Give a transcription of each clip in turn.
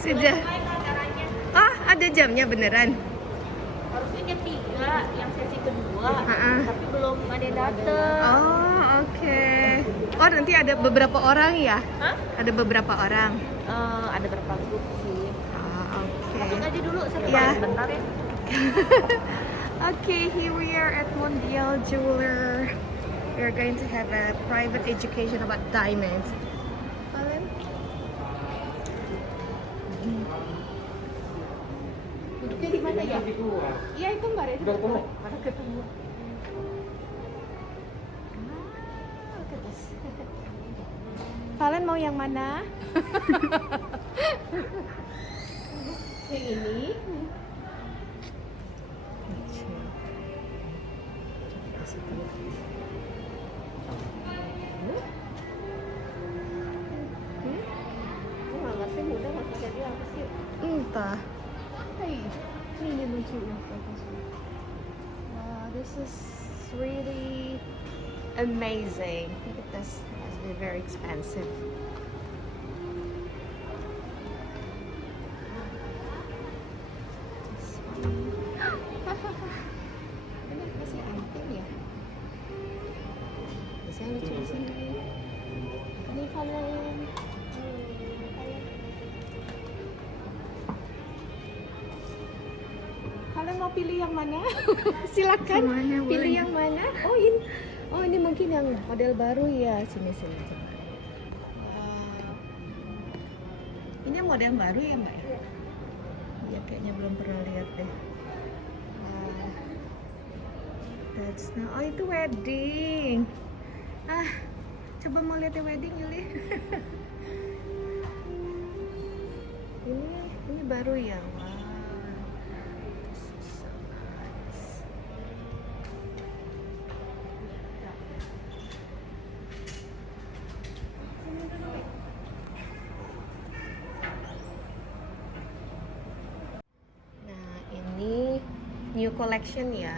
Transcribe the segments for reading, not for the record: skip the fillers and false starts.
Sudah. Ah, ada jamnya beneran. Harusnya jam 3 yang sesi kedua, Ha-ha. tapi belum ada yang dateng. Oh, oke. Oh, nanti ada beberapa orang ya? Hah? Ada beberapa orang. Ada berapa grup sih? Ah, oke. Masuk aja dulu, saya Iya. bayar bentar ya. Okay, here we are at Mondial Jeweler. We are going to have a private education about diamonds. Kalian? Duduknya di mana ya? Iya, itu Mbak Reza. Udah ketemu? Mana ketemu? Look at this. Kalian mau yang mana? Yang ini? Ini nggak ngerti muda masih jadi apa sih? Entah. Hai, ini lucu ya. Wow, this is really amazing. Look at this. It must be very expensive. Ini masih anting ya? Biasanya lucu di sini. Ini kalian. Kalian mau pilih yang mana? Silakan Semuanya pilih boleh. yang mana. Oh ini mungkin yang model baru ya. Sini sini. Wow. Ini yang model baru ya Mbak? Ya kayaknya belum pernah lihat deh. Wow. That's now. Oh itu wedding. Ah, coba mau lihat yang wedding Yuli. ini baru ya. Wow. This is so nice. Nah, ini new collection ya.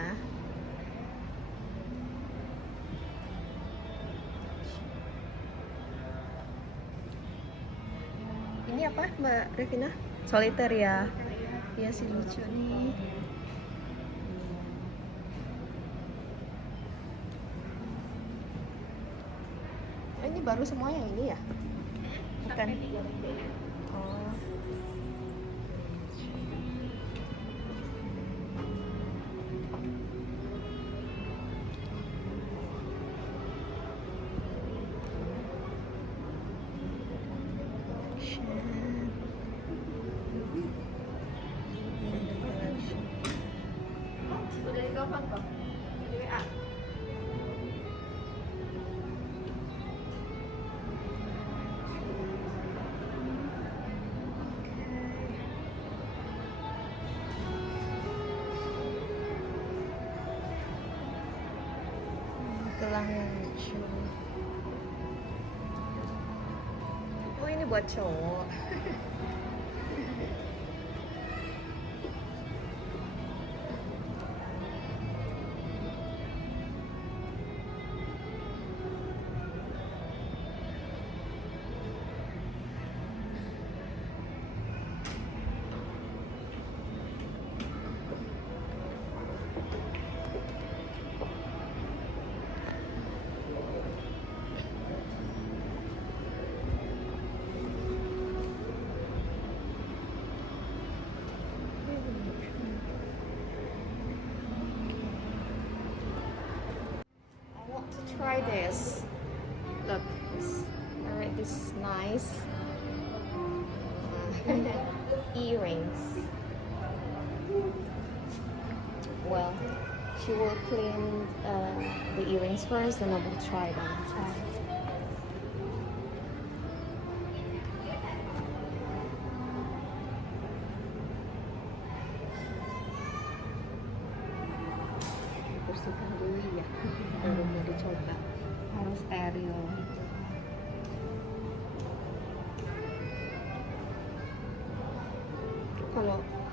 Ini apa Mbak Revina? Solitaire ya. Iya sih lucu nih. Oh, ini baru semua yang ini ya? Bukan. Oh. Udah di telepon kok. Di WA. Gelang yang lucu. Oh ini buat cowok. I want to try this. Look, alright, this is nice. Earrings. Well, she will clean the earrings first, then I will try them. Bersihkan dulu ya, baru mau dicoba. Harus steril.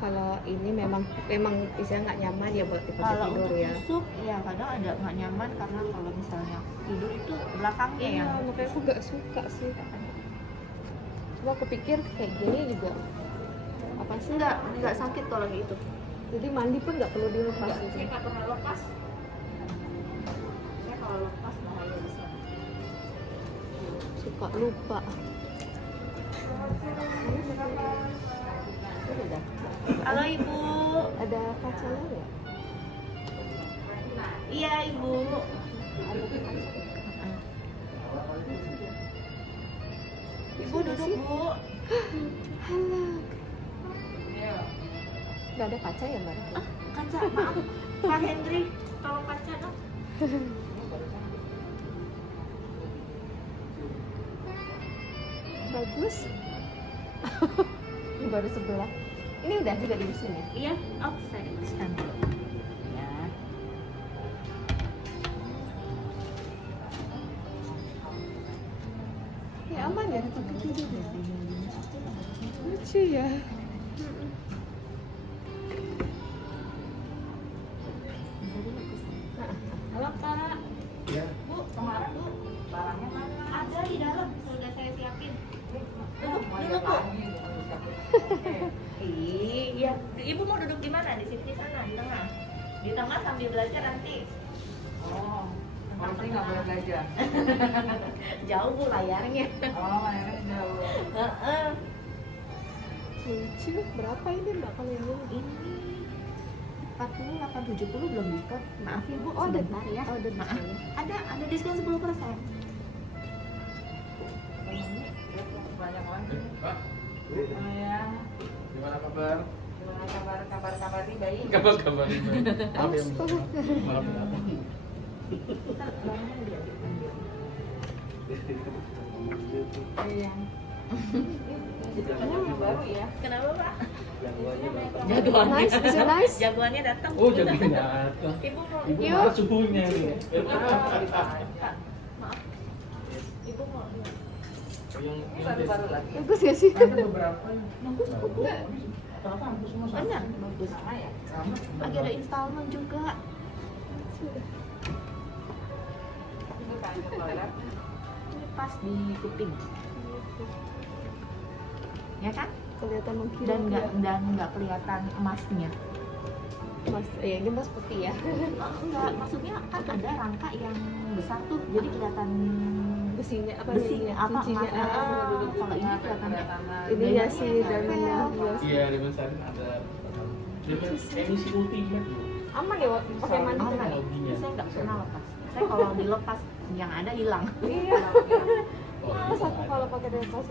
Kalau ini memang isinya nggak nyaman ya buat dipakai Kalau tidur untuk ya. tusuk, ya kadang ada nggak nyaman karena kalau misalnya tidur itu belakangnya Iya, yang makanya aku nggak suka sih. Coba aku pikir kayak gini juga Apa sih? Enggak sakit kalau gitu. Jadi mandi pun nggak perlu dilepas. Enggak, Gitu. saya nggak pernah lepas. Saya kalau lepas bahaya bisa. Suka lupa. Udah. Halo Ibu. Ada kacanya nggak? Iya Ibu. Ada kaca. Ibu duduk Bu. Halo. Nggak ada kaca ya Mbak? Ah, kaca, maaf. Pak Hendri, tolong kaca dong. Bagus. Baru sebelah. Ini udah juga dibersihin ya? Iya, oh saya dibersihkan dulu. Ya. Ya aman ya dipakai tidur ya? Lucu ya. Halo Kak. Ya. Bu, kemarin Bu, barangnya mana? Ada di dalam, sudah saya siapin. Duduk Bu. Iya, Ibu mau duduk di mana? Di sini sana, di tengah. Di tengah sambil belajar nanti. Oh, kalau sih nggak boleh belajar. Jauh Bu layarnya. Oh, layarnya jauh. Heeh. Lucu. Berapa ini Mbak kalau yang ini? Ini 48 70 belum diskon. Maaf ya Bu, Oh, ada. sebentar ya. Oh, ada Maaf. diskonnya. Ada diskon 10%. Banyak lagi. Pak, Ya. gimana kabar? Gimana kabar sih baik? Kabar ini. Maaf ya, Mbak. Maaf ya. Ntar barangnya diajukan dia. Iya. Itu banyak baru ya. Kenapa Pak? Jagoannya Jagoannya. Nice, is it nice? Jagoannya datang. Oh, jadi datang. Ibu mau. Ibu Yuk. malah suhunya nih. Pak, maaf. Ibu mau. baru lagi. Bagus gak sih? Ada beberapa. Bagus kok Bu. Rata-rata hampir semua sama. Benar, bagus. Sama ya. Sama. Lagi ada installment juga. Itu kan toilet. Ini pas di kuping. Ya kan? Kelihatan mengkilap Dan nggak kelihatan emasnya. Mas, ya ini mas putih ya. Enggak, maksudnya kan ada rangka yang besar tuh, jadi kelihatan Besinya apa besi ininya, apa kuncinya. emasnya. Kalau ini kelihatan Ini ya sih diamondnya. Iya, di Bensan ada emisi ultimate. Aman ya Wak? Pakai mandi aman. kan? Teknologinya. Saya nggak pernah lepas. Saya kalau dilepas yang ada hilang. Iya. Oh, Males aku kalau pakai lepas.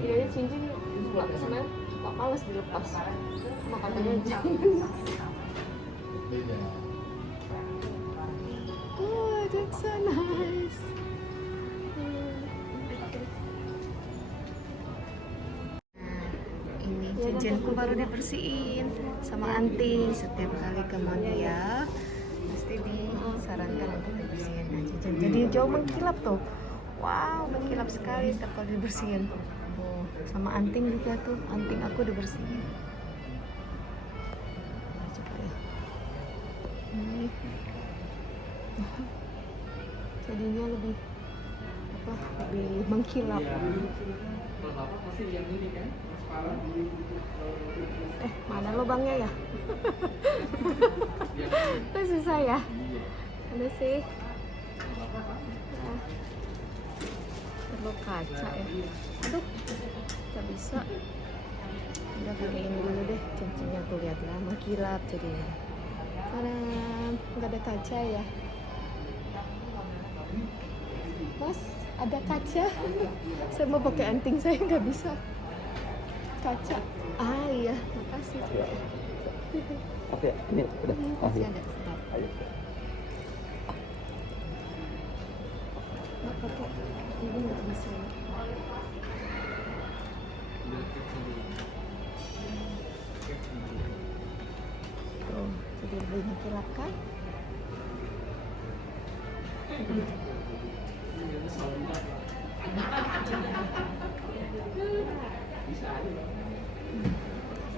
Iya, ini cincin sebenarnya suka males dilepas. Makanya jangan. beda. Oh, that's so nice. Ini cincinku baru dibersihin sama anting setiap kali ke Mondia pasti disarankan untuk dibersihin cincin. Jadi jauh mengkilap tuh. Wow, mengkilap sekali setiap kali dibersihin. Oh, sama anting juga tuh, anting aku dibersihin. Coba ya. Ini jadinya lebih lebih mengkilap. Kalau apa pasti yang ini kan, transparan. Mana lubangnya ya? Kok susah ya? Ada sih. Perlu kaca ya. Aduh, nggak bisa. Udah pakai ini dulu deh, cincinnya tuh lihat ya, mengkilap jadinya. Karena nggak ada kaca ya. Mas, ada kaca? Saya mau pakai anting, saya nggak bisa. Kaca. Ah iya, makasih. Oke, ini udah. Masih ada. Sebentar. Nggak pakai ini nggak bisa. Tuh, jadi lebih mengkilap kan?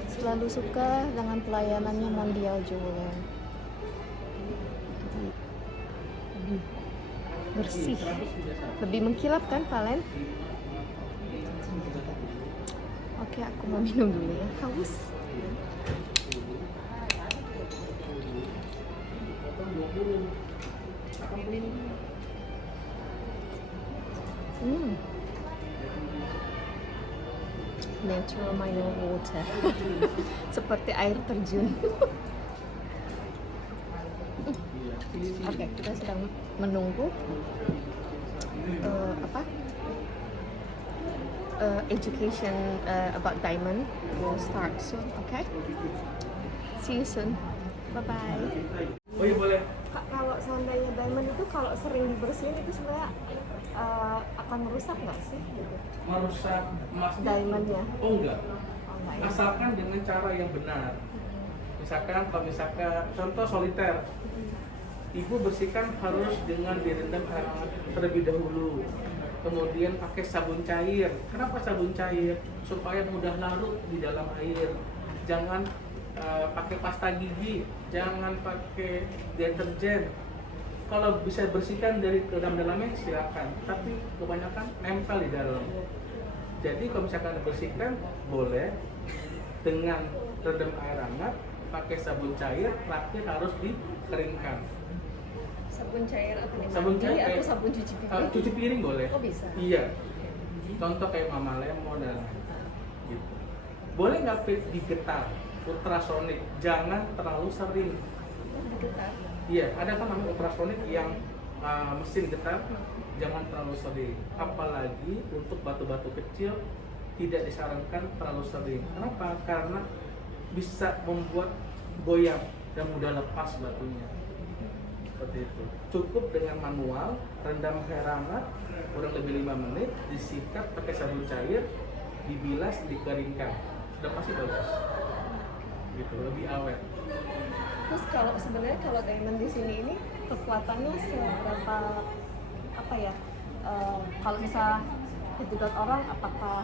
Selalu suka dengan pelayanannya Mondial Jeweler. Jadi, lebih bersih, lebih mengkilap kan Valen? Oke. Oke, aku mau minum dulu ya, haus. Natural mineral water. Seperti air terjun. Oke, kita sedang menunggu education about diamond will start soon. Okay, see you soon. Bye bye. Oh iya boleh. Kak, kalau seandainya diamond itu kalau sering dibersihin itu sebenarnya akan merusak nggak sih? Gitu. Merusak emasnya? Diamondnya? Oh enggak. Oh, enggak ya? Asalkan dengan cara yang benar. Misalkan kalau contoh soliter, ibu bersihkan harus dengan direndam air hangat terlebih dahulu. Kemudian pakai sabun cair. Kenapa sabun cair? Supaya mudah larut di dalam air. Jangan pakai pasta gigi, jangan pakai deterjen. Kalau bisa bersihkan dari dalamnya silakan, tapi kebanyakan nempel di dalam. Jadi kalau misalkan bersihkan boleh dengan rendam air hangat, pakai sabun cair, terakhir harus dikeringkan. Sabun cair apa nih? Sabun Mandi cair atau kayak- sabun cuci piring? Cuci piring boleh. Oh, bisa. Iya. Contoh kayak Mama Lemon dan gitu. Boleh nggak digetar? Ultrasonik, jangan terlalu sering. Oh, digetar. Iya, ada kan namanya ultrasonik yang mesin getar, jangan terlalu sering. Apalagi untuk batu-batu kecil tidak disarankan terlalu sering. Kenapa? Karena bisa membuat goyang dan mudah lepas batunya. Seperti itu. Cukup dengan manual, rendam air hangat kurang lebih 5 menit, disikat pakai sabun cair, dibilas, dikeringkan. Udah pasti bagus. Gitu, lebih awet. Terus kalau sebenarnya kalau diamond di sini ini kekuatannya seberapa apa ya? Kalau misal dijedot orang apakah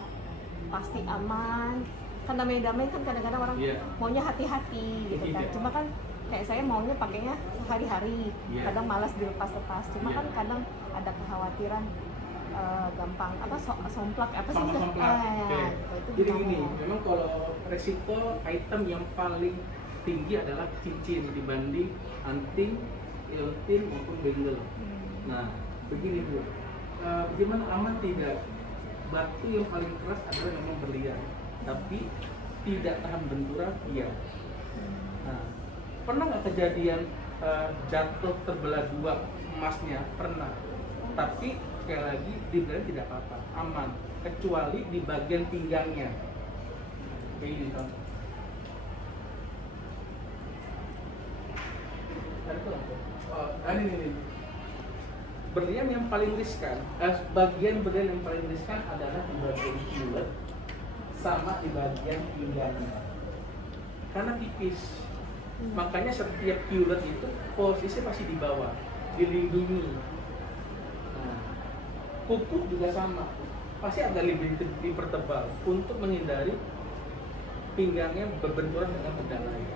pasti aman? Kan damai-damai kan kadang-kadang orang Iya. maunya hati-hati gitu kan. Iya. Cuma kan kayak saya maunya pakainya sehari-hari. Iya. Kadang malas dilepas-lepas. Cuma Iya. kan kadang ada kekhawatiran gampang apa somplak apa sih? Somplak. Oke. Itu Jadi gimana gini, ya? memang kalau resiko item yang paling tinggi adalah cincin dibanding anting, liontin maupun bangle. Nah, begini Bu, bagaimana aman tidak? Batu yang paling keras adalah memang berlian, tapi tidak tahan benturan, iya. Nah, pernah nggak kejadian jatuh terbelah dua emasnya? Pernah. Tapi sekali lagi di berlian tidak apa-apa, aman, kecuali di bagian pinggangnya. Kayak gini kan. Ini. Berlian yang paling riskan, bagian berlian yang paling riskan adalah di bagian kulot sama di bagian pinggangnya. Karena tipis. Makanya setiap kulot itu posisi pasti di bawah, dilindungi. Nah, kuku juga sama, pasti agak lebih dipertebal untuk menghindari pinggangnya berbenturan dengan benda lain.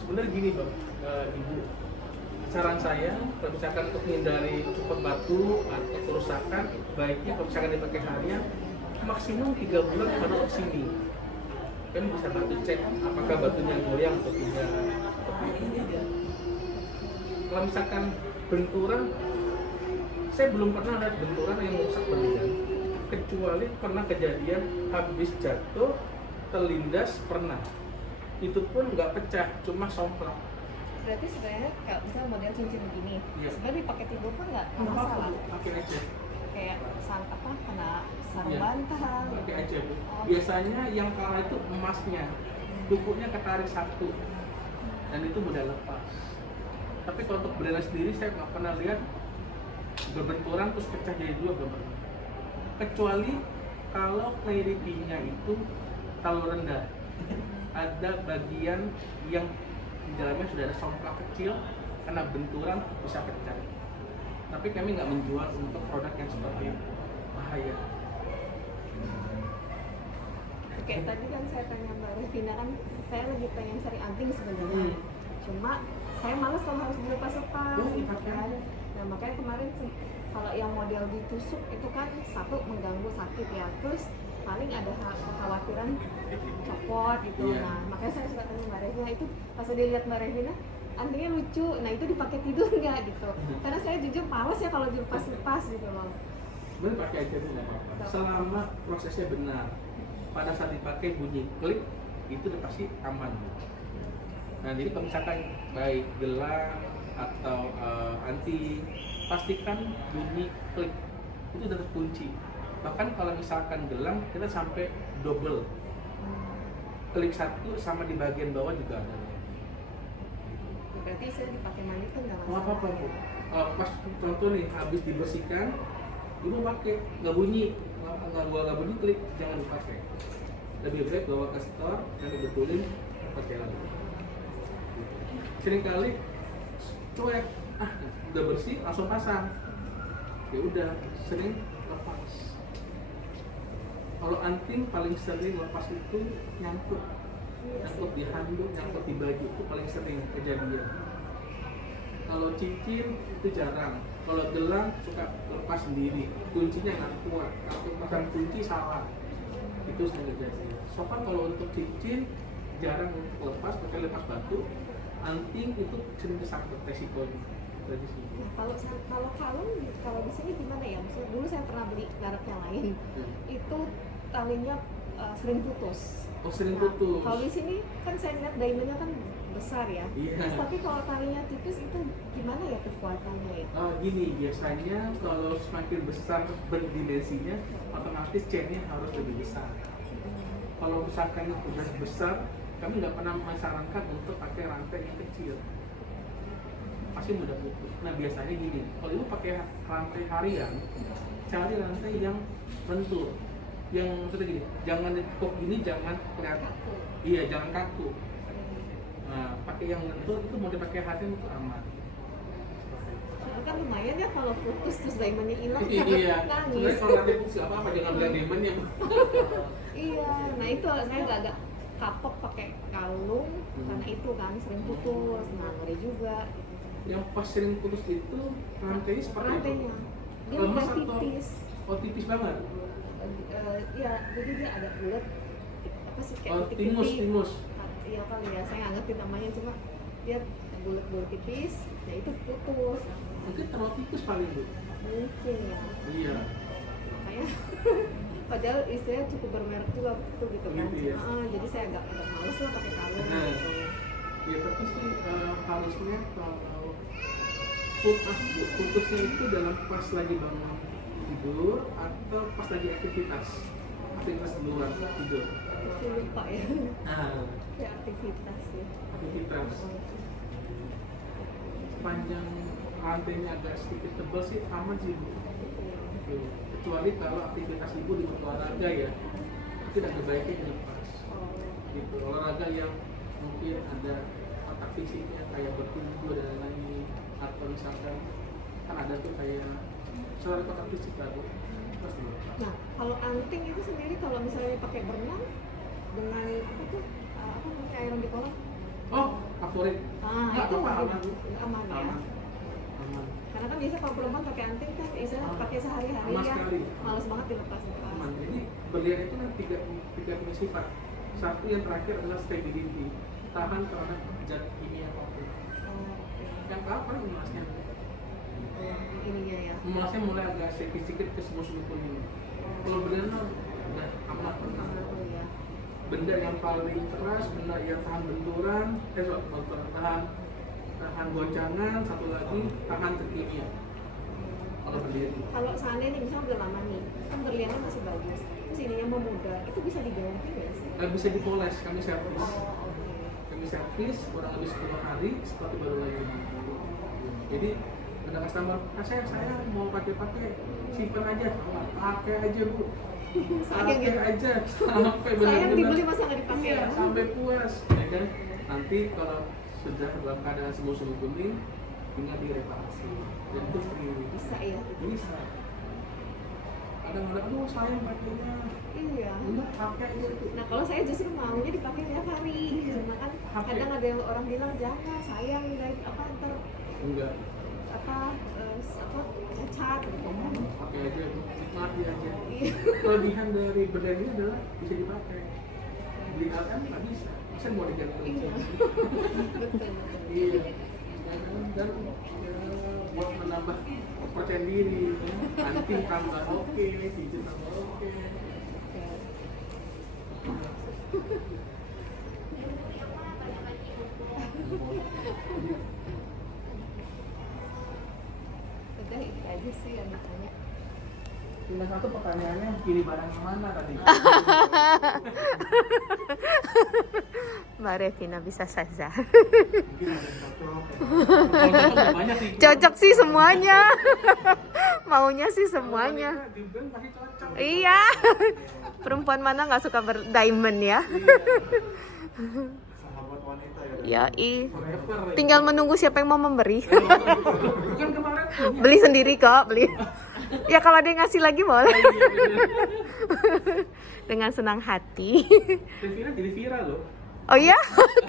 Sebenarnya gini Bang, Ibu, saran saya kalau misalkan untuk menghindari copot batu atau kerusakan, baiknya kalau misalkan dipakai harian maksimum 3 bulan harus kesini. Kan bisa bantu cek apakah batunya goyang atau tidak. Kalau misalkan benturan, saya belum pernah lihat benturan yang merusak berlian, kecuali pernah kejadian habis jatuh terlindas, pernah. Itu pun nggak pecah, cuma somplak. Berarti sebenarnya kalau misalnya model cincin begini, Iya. sebenarnya dipakai tidur kan nggak Nggak apa-apa, masalah. Bu. Pakai aja. Kayak kena sarung Iya. bantal. Pakai aja Bu. Biasanya yang kalah itu emasnya, kukunya ketarik satu, dan itu mudah lepas. Tapi kalau untuk berlian sendiri saya nggak pernah lihat berbenturan terus pecah jadi dua, belum pernah. Kecuali kalau clarity-nya itu terlalu rendah, ada bagian yang di dalamnya sudah ada somplak kecil, karena benturan bisa pecah. Tapi kami nggak menjual untuk produk yang seperti itu, bahaya. Oke, tadi kan saya tanya Mbak Revina kan, saya lagi pengen cari anting sebenarnya. Cuma saya malas kalau harus dilepas-lepas. Oh, dipakai kan. aja. Nah makanya kemarin kalau yang model ditusuk itu kan satu mengganggu sakit ya, terus paling ada kekhawatiran copot gitu. Iya. Nah makanya saya suka tanya Mbak Revina itu, pas dia lihat Mbak Revina antingnya lucu, nah itu dipakai tidur nggak gitu, karena saya jujur males ya kalau dilepas-lepas gitu loh. Bener, pakai aja tuh nggak apa-apa selama prosesnya benar. Pada saat dipakai bunyi klik itu udah pasti aman. Nah jadi kalau misalkan baik gelang atau anti, pastikan bunyi klik itu udah terkunci. Bahkan kalau misalkan gelang kita sampai double klik satu, sama di bagian bawah juga ada. Berarti saya dipakai mandi tuh nggak Nggak masalah. apa-apa Bu. Pas contoh nih habis dibersihkan, ibu pakai nggak bunyi, nggak bunyi klik, jangan dipakai. Lebih baik bawa ke store dan dibetulin pakai lagi. Seringkali cuek, udah bersih langsung pasang, ya udah sering lepas. Kalau anting paling sering lepas itu nyangkut di handuk, nyangkut di baju, itu paling sering kejadian. Kalau cincin itu jarang. Kalau gelang suka lepas sendiri, kuncinya nggak kuat, kalau pasang kunci salah, itu sering kejadian. So far kalau untuk cincin jarang untuk lepas, pakai lepas batu. Anting itu sering kesangkut resikonya. Dari sini. Nah kalau kalung, kalau di sini gimana ya? Maksudnya dulu saya pernah beli merek yang lain, itu talinya sering putus. Oh sering Nah, putus. kalau di sini kan saya lihat diamondnya kan besar ya. Iya. Terus tapi kalau talinya tipis itu gimana ya kekuatannya ya? Gini, biasanya kalau semakin besar berdimensinya, otomatis chainnya harus lebih besar. Kalau misalkan udah besar, kami nggak pernah menyarankan untuk pakai rantai yang kecil, pasti mudah putus. Nah biasanya gini, kalau ibu pakai rantai harian, cari rantai yang lentur, yang maksudnya gini, jangan ditekuk gini, jangan kelihatan, iya jangan kaku. Nah pakai yang lentur itu mau dipakai harian itu aman. Soalnya kan lumayan ya kalau putus terus diamondnya hilang, Iya, nangis. sebenarnya kalau rantai putus nggak apa-apa, jangan bilang diamond ya. Iya, nah itu saya agak kapok pakai kalung karena itu kan sering putus, nah ngeri juga. Yang pas sering putus itu rantainya seperti Rantainya, dia lemas bukan atau tipis. tipis banget? Iya, jadi dia ada bulat, apa sih kayak putih-putih. Timus. Iya kali ya, saya nggak ngerti namanya, cuma dia bulat-bulat tipis, ya itu putus. Mungkin terlalu tipis paling Bu. Mungkin ya, Iya. makanya padahal istrinya cukup bermerek juga gitu kan. Gitu ya. Jadi saya agak males lah pakai kalung Nah. gitu. Ya tapi sih harusnya kalau putusnya itu dalam pas lagi bangun tidur atau pas lagi aktivitas di luar tidur. Aku lupa ya, Nah, ya aktivitas ya. aktivitas panjang rantainya agak sedikit tebal sih aman sih Bu. Gitu. Kecuali kalau aktivitas ibu di olahraga ya, itu ada baiknya dilepas. Gitu. Olahraga yang mungkin ada otak fisiknya kayak bertumbuh dan lain-lain, atau misalkan kan ada tuh kayak soal otak fisik lah Bu, pasti dilepas. Nah, kalau anting itu sendiri kalau misalnya pakai berenang dengan apa tuh apa namanya airon di kolam, Oh, favorit. itu apa-apa, aman, aman ya. Aman. Aman. Karena kan biasa kalau perempuan pakai anting kan istilahnya pakai sehari-hari Aman ya, sekali. males banget dilepas-lepas. Aman. Jadi berlian itu kan tiga punya sifat. Satu yang terakhir adalah stability, tahan terhadap zat kimia apapun. Oh, oke. Yang kapan emasnya? Ininya ya. Emasnya mulai agak sedikit ke semu-semu kuning. Kalau berlian mah udah aman. Oh ya. Benda yang paling keras, benda yang tahan benturan, tahan goncangan, satu lagi tahan kimia. Kalau berlian. Kalau seandainya misalnya udah lama nih, kan berliannya masih bagus, terus ininya memudar, itu bisa diganti nggak sih? Bisa dipoles, kami servis. Oh, oke. Kami servis kurang lebih 10 hari, seperti baru lagi. Jadi ada customer, saya mau pakai simpan aja, pakai aja Bu. Sayang Pakai ya. aja sampai Sayang benar-benar. dibeli masa nggak dipakai Iya, ya? sampai puas, ya kan? Nanti kalau sudah dalam keadaan semu-semu kuning, tinggal direparasi dan itu free. Bisa ya? Bisa. Kadang-kadang aduh sayang pakainya, Iya. enggak pakai aja Bu. Nah kalau saya justru maunya dipakai tiap hari, cuma kan Pakai. kadang ada yang orang bilang jangan sayang dari apa ntar Enggak. cacat gitu kan. Pakai aja, nikmati aja. Iya. Kelebihan dari brand ini adalah bisa dipakai. Beli kan nggak bisa. Masa mau diganti? Iya. Iya. Dan buat menambah percaya diri, anting tambah oke, cincin tambah oke. Udah itu aja sih yang ditanya. Tinggal satu pertanyaannya, pilih barang yang mana tadi? Mbak Revina bisa saja. Mungkin ada yang cocok. Kalau cocok banyak sih. Cocok sih semuanya. Maunya sih semuanya. Kalau di brand pasti cocok. Iya. Perempuan mana nggak suka berdiamond ya? Sama buat wanita Ya, ya. Forever. tinggal menunggu siapa yang mau memberi. Bukan kemarin punya. Beli sendiri kok, beli. Ya kalau dia ngasih lagi boleh. Iya, bener. Dengan senang hati. Revina jadi viral loh. Oh iya?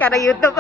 Karena YouTube.